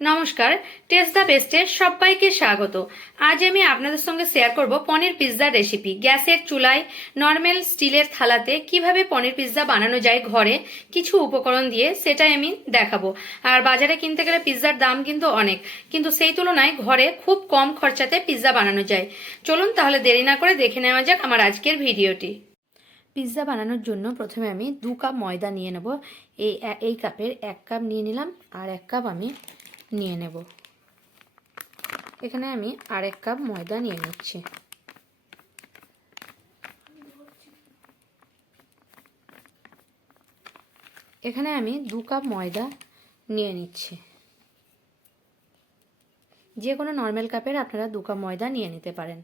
নমস্কার test the বেস্টে সবাইকে স্বাগত। আজ আমি আপনাদের সঙ্গে শেয়ার করব পনির পিৎজার রেসিপি গ্যাসের চুলায় নর্মাল স্টিলের থালাতে কীভাবে পনির পিৎজা বানানো যায় ঘরে, কিছু উপকরণ দিয়ে সেটাই আমি দেখাবো। আর বাজারে কিনতে গেলে পিৎজার দাম কিন্তু অনেক, কিন্তু সেই তুলনায় ঘরে খুব কম খরচাতে পিৎজা বানানো যায়। চলুন তাহলে দেরি না করে দেখে নেওয়া যাক আমার আজকের ভিডিওটি। পিৎজা বানানোর জন্য প্রথমে আমি দু কাপ ময়দা নিয়ে নেব। এই এই কাপের এক কাপ নিয়ে নিলাম, আর এক কাপ আমি নিয়ে নেব। এখানে আমি আর এক কাপ ময়দা নিয়ে নিচ্ছি। এখানে আমি দু কাপ ময়দা নিয়ে নিচ্ছি। যে কোনো নর্মাল কাপের আপনারা দু কাপ ময়দা নিয়ে নিতে পারেন।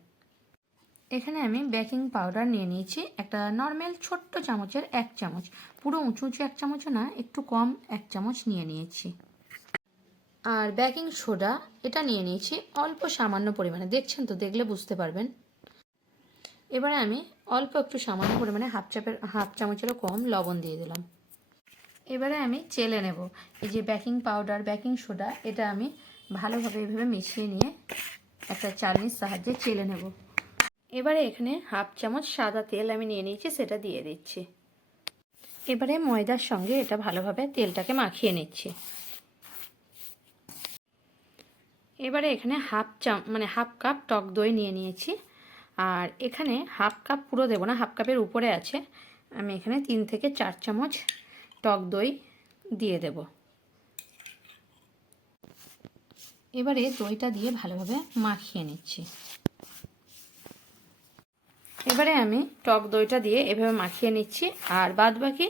এখানে আমি বেকিং পাউডার নিয়ে নিয়েছি। একটা নর্মাল ছোট্ট চামচের এক চামচ। পুরো উঁচু উঁচু এক চামচও না, একটু কম এক চামচ নিয়ে নিয়েছি। আর বেকিং সোডা এটা নিয়ে নিয়েছি। অল্প সামান্য পরিমাণে। দেখছেন তো, দেখলে বুঝতে পারবেন। এবারে আমি অল্প একটু সামান্য পরিমাণে হাফ চাপের হাফ চামচেরও কম লবণ দিয়ে দিলাম। এবারে আমি চেলে নেব। এই যে বেকিং পাউডার বেকিং সোডা এটা আমি ভালোভাবে এভাবে মিশিয়ে নিয়ে একটা চালনির সাহায্যে চেলে নেব। এবারে এখানে হাফ চামচ সাদা তেল আমি নিয়ে নিয়েছি, সেটা দিয়ে দিচ্ছি। এবারে ময়দার সঙ্গে এটা ভালোভাবে তেলটাকে মাখিয়ে নিচ্ছি। এবারে এখানে হাফ চাম মানে হাফ কাপ টক দই নিয়ে নিয়েছি। আর এখানে হাফ কাপ পুরো দেবো না, হাফ কাপের উপরে আছে। আমি এখানে তিন থেকে চার চামচ টক দই দিয়ে দেব। এবারে দইটা দিয়ে ভালোভাবে মাখিয়ে নিচ্ছি। এবারে আমি টক দইটা দিয়ে এভাবে মাখিয়ে নিচ্ছি। আর বাদ বাকি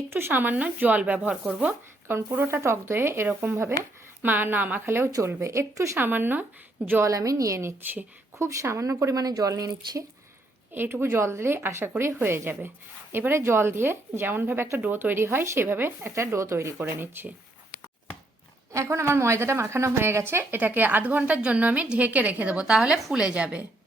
একটু সামান্য জল ব্যবহার করব, কারণ পুরোটা টক দইয়ে এরকমভাবে মা না মাখালেও চলবে। একটু সামান্য জল আমি নিয়ে নিচ্ছি। খুব সামান্য পরিমাণে জল নিয়ে নিচ্ছি। এইটুকু জল দিলেই আশা করি হয়ে যাবে। এবারে জল দিয়ে যেমনভাবে একটা ডো তৈরি হয়, সেভাবে একটা ডো তৈরি করে নিচ্ছি। এখন আমার ময়দাটা মাখানো হয়ে গেছে। এটাকে আধ ঘণ্টার জন্য আমি ঢেকে রেখে দেবো, তাহলে ফুলে যাবে।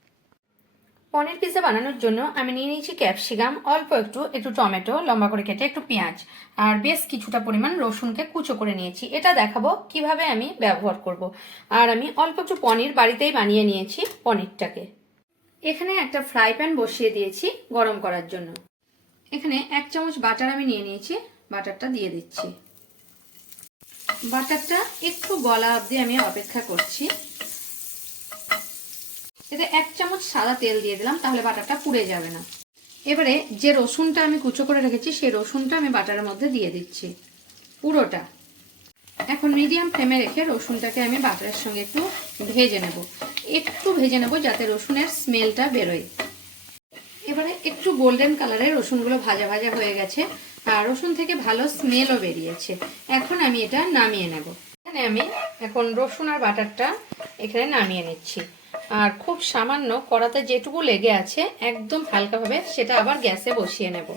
পনির পিৎজা বানানোর জন্য আমি নিয়ে নিয়েছি ক্যাপসিকাম অল্প একটু একটু টমেটো, লম্বা করে কেটে একটু পেঁয়াজ আর বেশ কিছুটা পরিমাণ রসুনকে কুচো করে নিয়েছি। এটা দেখাবো কীভাবে আমি ব্যবহার করব। আর আমি অল্প একটু পনির বাড়িতেই বানিয়ে নিয়েছি পনিরটাকে। এখানে একটা ফ্রাই প্যান বসিয়ে দিয়েছি গরম করার জন্য। এখানে এক চামচ বাটার আমি নিয়ে নিয়েছি বাটারটা দিয়ে দিচ্ছি। বাটারটা একটু গলা অবধি আমি অপেক্ষা করছি। এতে এক চামচ সাদা তেল দিয়ে দিলাম, তাহলে বাটারটা পুড়ে যাবে না। এবারে যে রসুনটা আমি কুচো করে রেখেছি, সেই রসুনটা আমি বাটারের মধ্যে দিয়ে দিচ্ছি, পুরোটা। এখন মিডিয়াম ফ্লেমে রেখে রসুনটাকে আমি বাটারের সঙ্গে একটু ভেজে নেব। একটু ভেজে নেব যাতে রসুনের স্মেলটা বেরোয়। এবারে একটু গোল্ডেন কালারের রসুনগুলো ভাজা ভাজা হয়ে গেছে, আর রসুন থেকে ভালো স্মেলও বেরিয়েছে। এখন আমি এটা নামিয়ে নেব। এখানে আমি এখন রসুন আর বাটারটা এখানে নামিয়ে নিচ্ছি। আর খুব সামান্য কড়াতে যেটুকু লেগে আছে, একদম হালকাভাবে সেটা আবার গ্যাসে বসিয়ে নেব।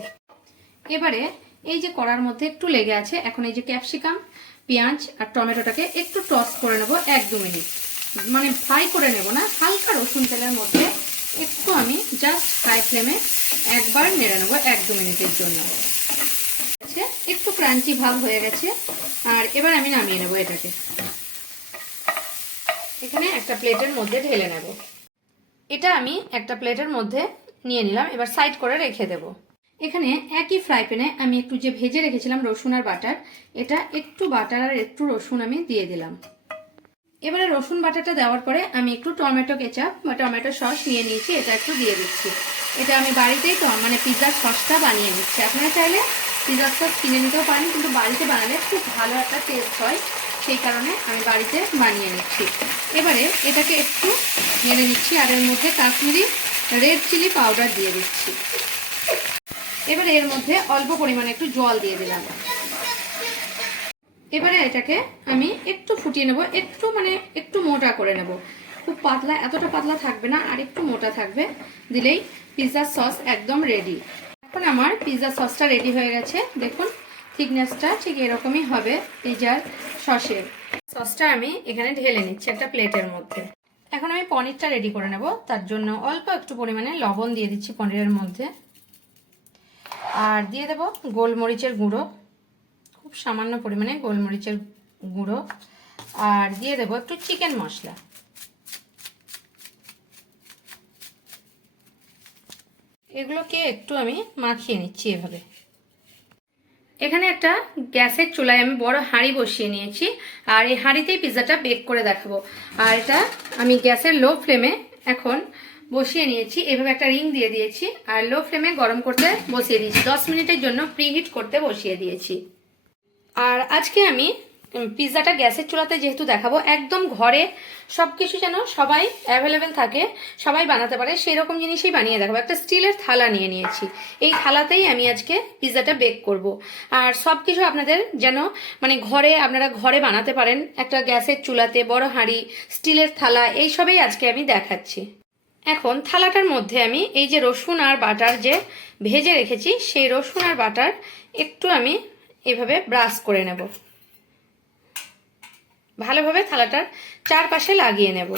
এবারে এই যে কড়ার মধ্যে একটু লেগে আছে, এখন এই যে ক্যাপসিকাম, পেঁয়াজ আর টমেটোটাকে একটু টস করে নেব এক দু মিনিট। মানে ফ্রাই করে নেব না, হালকা রসুন তেলের মধ্যে একটু আমি জাস্ট হাই ফ্লেমে একবার নেড়ে নেব এক দু মিনিটের জন্য। একটু ক্রাঞ্চি ভাব হয়ে গেছে, আর এবার আমি নামিয়ে নেব এটাকে। এখানে একটা প্লেটের মধ্যে ঢেলে নেব। এটা আমি একটা প্লেটের মধ্যে নিয়ে নিলাম, এবার সাইড করে রেখে দেব। এখানে একই ফ্রাই প্যানে আমি একটু যে ভেজে রেখেছিলাম রসুন আর বাটার, এটা একটু বাটার আর একটু রসুন আমি দিয়ে দিলাম। এবারে রসুন বাটারটা দেওয়ার পরে আমি একটু টমেটো কেচাপ বা টমেটো সস নিয়ে নিয়েছি, এটা একটু দিয়ে দিচ্ছি। এটা আমি বাড়িতেই তো মানে পিৎজার সসটা বানিয়ে নিচ্ছি। আপনারা চাইলে পিৎজার সস কিনে নিতেও পারেন, কিন্তু বাড়িতে বানালে খুব ভালো একটা টেস্ট হয়। সেই কারণে আমি বাড়িতে বানিয়ে নিচ্ছি। এবারে এটাকে একটু নেড়ে নিচ্ছি আর এর মধ্যে কাশ্মীরি রেড চিলি পাউডার দিয়ে দিচ্ছি। এবারে এর মধ্যে অল্প পরিমাণে একটু জল দিয়ে দিলাম। এবারে এটাকে আমি একটু ফুটিয়ে নেব, একটু মানে একটু মোটা করে নেব। খুব পাতলা, এতটা পাতলা থাকবে না, আর একটু মোটা থাকবে। দিলেই পিৎজার সস একদম রেডি এখন আমার পিৎজার সসটা রেডি হয়ে গেছে। দেখুন থিকনেসটা ঠিক এরকমই হবে পিজার সসের। সসটা আমি এখানে ঢেলে নিচ্ছি একটা প্লেটের মধ্যে। এখন আমি পনিরটা রেডি করে নেব। তার জন্য অল্প একটু পরিমাণে লবণ দিয়ে দিচ্ছি পনিরের মধ্যে। আর দিয়ে দেব গোলমরিচের গুঁড়ো। খুব সামান্য পরিমাণে গোলমরিচের গুঁড়ো। আর দিয়ে দেবো একটু চিকেন মশলা। এগুলোকে একটু আমি মাখিয়ে নিচ্ছি এভাবে। এখানে একটা গ্যাসের চুলায় আমি বড় হাঁড়ি বসিয়ে নিয়েছি, আর এই হাঁড়িতেই পিৎজাটা বেক করে দেখাবো। আর এটা আমি গ্যাসের লো ফ্লেমে এখন বসিয়ে নিয়েছি, এভাবে একটা রিং দিয়ে দিয়েছি, আর লো ফ্লেমে গরম করতে বসিয়ে দিয়েছি। দশ মিনিটের জন্য প্রিহিট করতে বসিয়ে দিয়েছি। আর আজকে আমি পিৎজাটা গ্যাসের চুলাতে যেহেতু দেখাবো, একদম ঘরে সব কিছু যেন সবাই অ্যাভেলেবেল থাকে, সবাই বানাতে পারে সেই রকম জিনিসই বানিয়ে দেখাবো। একটা স্টিলের থালা নিয়ে নিয়েছি। এই থালাতেই আমি আজকে পিৎজাটা বেক করব। আর সব কিছু আপনাদের যেন মানে ঘরে, আপনারা ঘরে বানাতে পারেন, একটা গ্যাসের চুলাতে, বড় হাঁড়ি, স্টিলের থালা, এইসবই আজকে আমি দেখাচ্ছি। এখন থালাটার মধ্যে আমি এই যে রসুন আর বাটার যে ভেজে রেখেছি, সেই রসুন আর বাটার একটু আমি এভাবে ব্রাশ করে নেব। ভালোভাবে থালাটার চারপাশে লাগিয়ে নেব।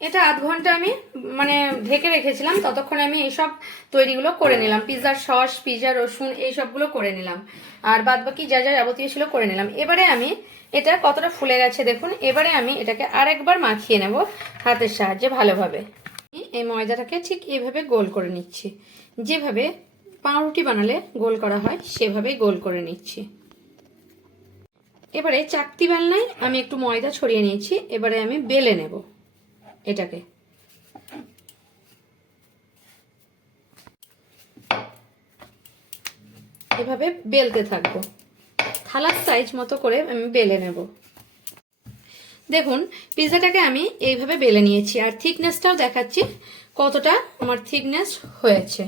এটা আধ ঘণ্টা আমি মানে ঢেকে রেখেছিলাম, ততক্ষণ আমি এইসব তৈরিগুলো করে নিলাম। পিৎজার সস পিৎজা রসুন এই সবগুলো করে নিলাম। আর বাদ বাকি যা যা যাবতীয় ছিল করে নিলাম। এবারে আমি এটা কতটা ফুলে গেছে দেখুন, এবারে আমি এটাকে আরেকবার মাখিয়ে নেব হাতের সাহায্যে ভালোভাবে। এই ময়দাটাকে ঠিক এভাবে গোল করে নিচ্ছি। যেভাবে পাউরুটি বানালে গোল করা হয়, সেভাবেই গোল করে নিচ্ছি। এবারে চাকতি বেলনায় আমি একটু ময়দা ছড়িয়ে নিয়েছি। এবারে আমি বেলে নেব এটাকে। এভাবে বেলতে থাকব। থালার সাইজ মতো করে আমি বেলে নেব। দেখুন পিৎজাটাকে আমি এইভাবে বেলে নিয়েছি, আর থিকনেসটাও দেখাচ্ছি কতটা আমার থিকনেস হয়েছে।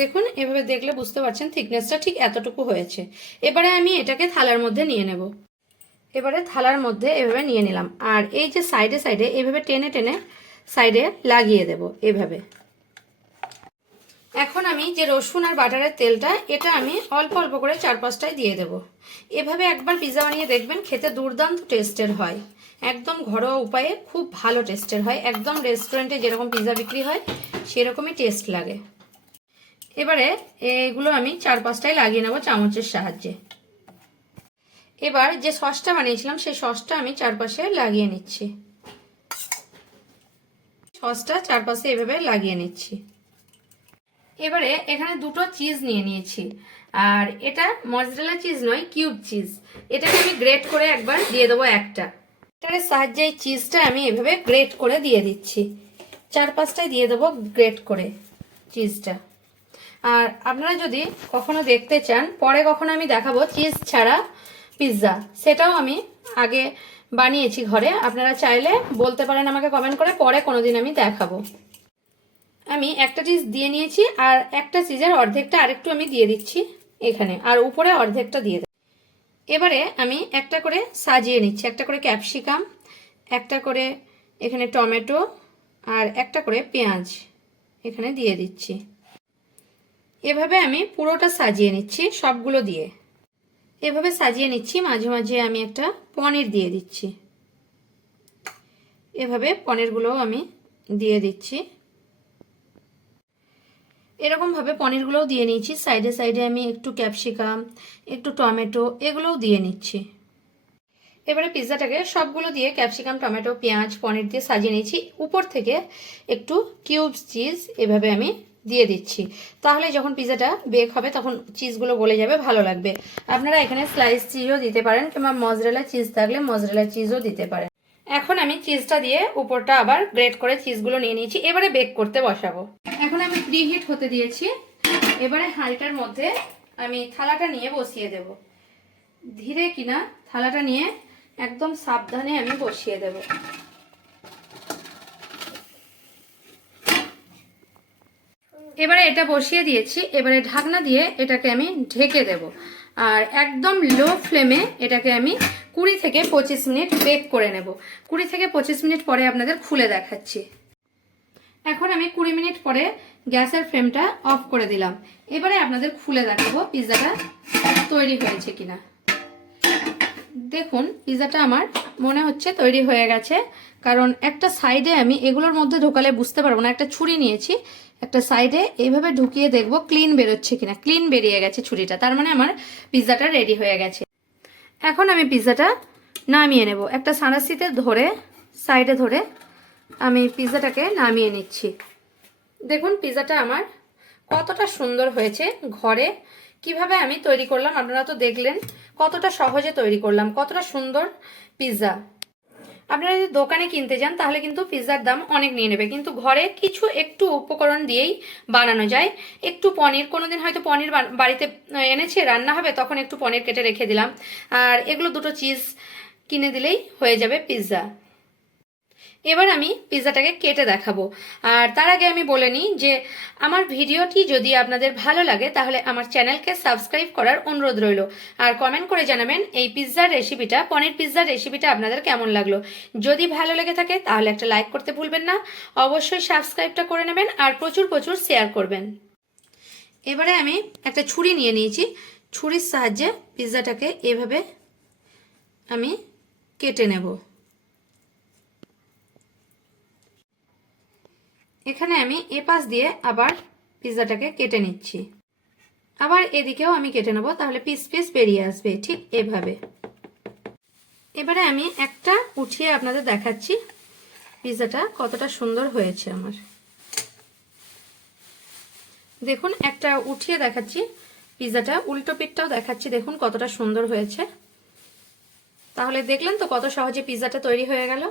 দেখুন, এভাবে দেখলে বুঝতে পারছেন থিকনেসটা ঠিক এতটুকু হয়েছে। এবারে আমি এটাকে থালার মধ্যে নিয়ে নেব। এবারে থালার মধ্যে এভাবে নিয়ে নিলাম। আর এই যে সাইডে সাইডে এভাবে টেনে টেনে সাইডে লাগিয়ে দেব এভাবে। এখন আমি যে রসুন আর বাটারের তেলটা, এটা আমি অল্প অল্প করে চার পাঁচটায় দিয়ে দেব। এভাবে একবার পিৎজা বানিয়ে দেখবেন খেতে দুর্দান্ত টেস্টের হয়। একদম ঘরোয়া উপায়ে খুব ভালো টেস্টের হয়। একদম রেস্টুরেন্টে যেরকম পিৎজা বিক্রি হয়, সেরকমই টেস্ট লাগে। এবারে এগুলো আমি চার পাঁচটায় লাগিয়ে নেব চামচের সাহায্যে। এবার যে সসটা বানিয়েছিলাম, সেই সসটা আমি চারপাশে লাগিয়ে নিচ্ছি। সসটা চারপাশে এভাবে লাগিয়ে নিচ্ছি। এবারে এখানে দুটো চিজ নিয়ে নিয়েছি। আর এটা মজরেলা চিজ নয়, কিউব চিজ। এটাকে আমি গ্রেট করে একবার দিয়ে দেবো একটা। এটার সাহায্যে এই চিজটা আমি এভাবে গ্রেট করে দিয়ে দিচ্ছি। চার পাঁচটায় দিয়ে দেবো গ্রেট করে চিজটা। আর আপনারা যদি কখনো দেখতে চান, পরে কখনো আমি দেখাবো চিজ ছাড়া পিৎজা। সেটাও আমি আগে বানিয়েছি ঘরে। আপনারা চাইলে বলতে পারেন আমাকে কমেন্ট করে, পরে কোনোদিন আমি দেখাবো। আমি একটা চিজ দিয়ে নিয়েছি, আর একটা চিজের অর্ধেকটা আরেকটু আমি দিয়ে দিচ্ছি এখানে, আর উপরে অর্ধেকটা দিয়ে এবারে আমি একটা করে সাজিয়ে নিচ্ছি, একটা করে ক্যাপসিকাম, একটা করে এখানে টমেটো, আর একটা করে পেঁয়াজ এখানে দিয়ে দিচ্ছি। এভাবে আমি পুরোটা সাজিয়ে নিচ্ছি সবগুলো দিয়ে। এভাবে সাজিয়ে নিচ্ছি, মাঝে মাঝে আমি একটা পনির দিয়ে দিচ্ছি। এভাবে পনিরগুলোও আমি দিয়ে দিচ্ছি। এরকমভাবে পনিরগুলোও দিয়ে নিচ্ছি সাইডে সাইডে আমি একটু ক্যাপসিকাম, একটু টমেটো এগুলোও দিয়ে নিচ্ছি। এবারে পিৎজাটাকে সবগুলো দিয়ে ক্যাপসিকাম, টমেটো, পেঁয়াজ, পনির দিয়ে সাজিয়ে নিয়েছি। উপর থেকে একটু কিউবস চিজ এভাবে আমি দিয়ে দিচ্ছি। তাহলে যখন পিৎজাটা বেক হবে, তখন চিজগুলো গলে যাবে, ভালো লাগবে। আপনারা এখানে স্লাইস চিজও দিতে পারেন, কিংবা মজরেলা চিজ থাকলে মজরেলা চিজও দিতে পারেন। এখন আমি চিজটা দিয়ে উপরটা আবার গ্রেট করে চিজগুলো নিয়ে নিয়েছি, এবারে বেক করতে বসাবো। এখন আমি প্রি হিট হতে দিয়েছি। এবারে হাঁড়িটার মধ্যে আমি থালাটা নিয়ে বসিয়ে দেব। ধীরে কিনা থালাটা নিয়ে একদম সাবধানে আমি বসিয়ে দেব। এবারে এটা বসিয়ে দিয়েছি। এবারে ঢাকনা দিয়ে এটাকে আমি ঢেকে দেব। আর একদম লো ফ্লেমে এটাকে আমি কুড়ি থেকে পঁচিশ মিনিট বেক করে নেব। কুড়ি থেকে পঁচিশ মিনিট পরে আপনাদের খুলে দেখাচ্ছি। এখন আমি কুড়ি মিনিট পরে গ্যাসের ফ্লেমটা অফ করে দিলাম। এবারে আপনাদের খুলে দেখাবো পিৎজাটা তৈরি হয়েছে কিনা। দেখুন, পিৎজাটা আমার মনে হচ্ছে তৈরি হয়ে গেছে। কারণ একটা সাইডে আমি এগুলোর মধ্যে ঢোকালে বুঝতে পারব না। একটা ছুরি নিয়েছি। একটা সাইডে এইভাবে ঢুকিয়ে দেখব ক্লিন বেরোচ্ছে কিনা। ক্লিন বেরিয়ে গেছে ছুরিটা। তার মানে আমার পিৎজাটা রেডি হয়ে গেছে। এখন আমি পিৎজাটা নামিয়ে নেব। একটা সাঁড়াশিতে ধরে, সাইডে ধরে আমি পিৎজাটাকে নামিয়ে নিচ্ছি। দেখুন পিৎজাটা আমার কতটা সুন্দর হয়েছে ঘরে। কীভাবে আমি তৈরি করলাম আপনারা তো দেখলেন কতটা সহজে তৈরি করলাম। কতটা সুন্দর পিৎজা আপনারা যদি দোকানে কিনতে যান, তাহলে কিন্তু পিৎজার দাম অনেক নিয়ে নেবে। কিন্তু ঘরে কিছু একটু উপকরণ দিয়েই বানানো যায়। একটু পনির, কোনোদিন হয়তো পনির বাড়িতে এনেছে, রান্না হবে, তখন একটু পনির কেটে রেখে দিলাম। আর এগুলো দুটো চিজ কিনে দিলেই হয়ে যাবে পিৎজা। এবার আমি পিৎজাটাকে কেটে দেখাবো। আর তার আগে আমি বলে নিই যে, আমার ভিডিওটি যদি আপনাদের ভালো লাগে, তাহলে আমার চ্যানেলকে সাবস্ক্রাইব করার অনুরোধ রইল। আর কমেন্ট করে জানাবেন এই পিৎজার রেসিপিটা পনির পিৎজার রেসিপিটা আপনাদের কেমন লাগল। যদি ভালো লেগে থাকে, তাহলে একটা লাইক করতে ভুলবেন না। অবশ্যই সাবস্ক্রাইবটা করে নেবেন আর প্রচুর প্রচুর শেয়ার করবেন। এবারে আমি একটা ছুরি নিয়ে নিয়েছি। ছুরির সাহায্যে পিৎজাটাকে এভাবে আমি কেটে নেব। এখানে আমি এ পাশ দিয়ে আবার পিৎজাটাকে কেটে নিচ্ছি। আবার এদিকেও আমি কেটে নেব, তাহলে পিস পিস বেরিয়ে আসবে, ঠিক এভাবে। এবারে আমি একটা উঠিয়ে আপনাদের দেখাচ্ছি পিৎজাটা কতটা সুন্দর হয়েছে আমার। দেখুন, একটা উঠিয়ে দেখাচ্ছি, পিৎজাটা উল্টো পিঠটাও দেখাচ্ছি, দেখুন কতটা সুন্দর হয়েছে। তাহলে দেখলেন তো কত সহজে পিৎজাটা তৈরি হয়ে গেল।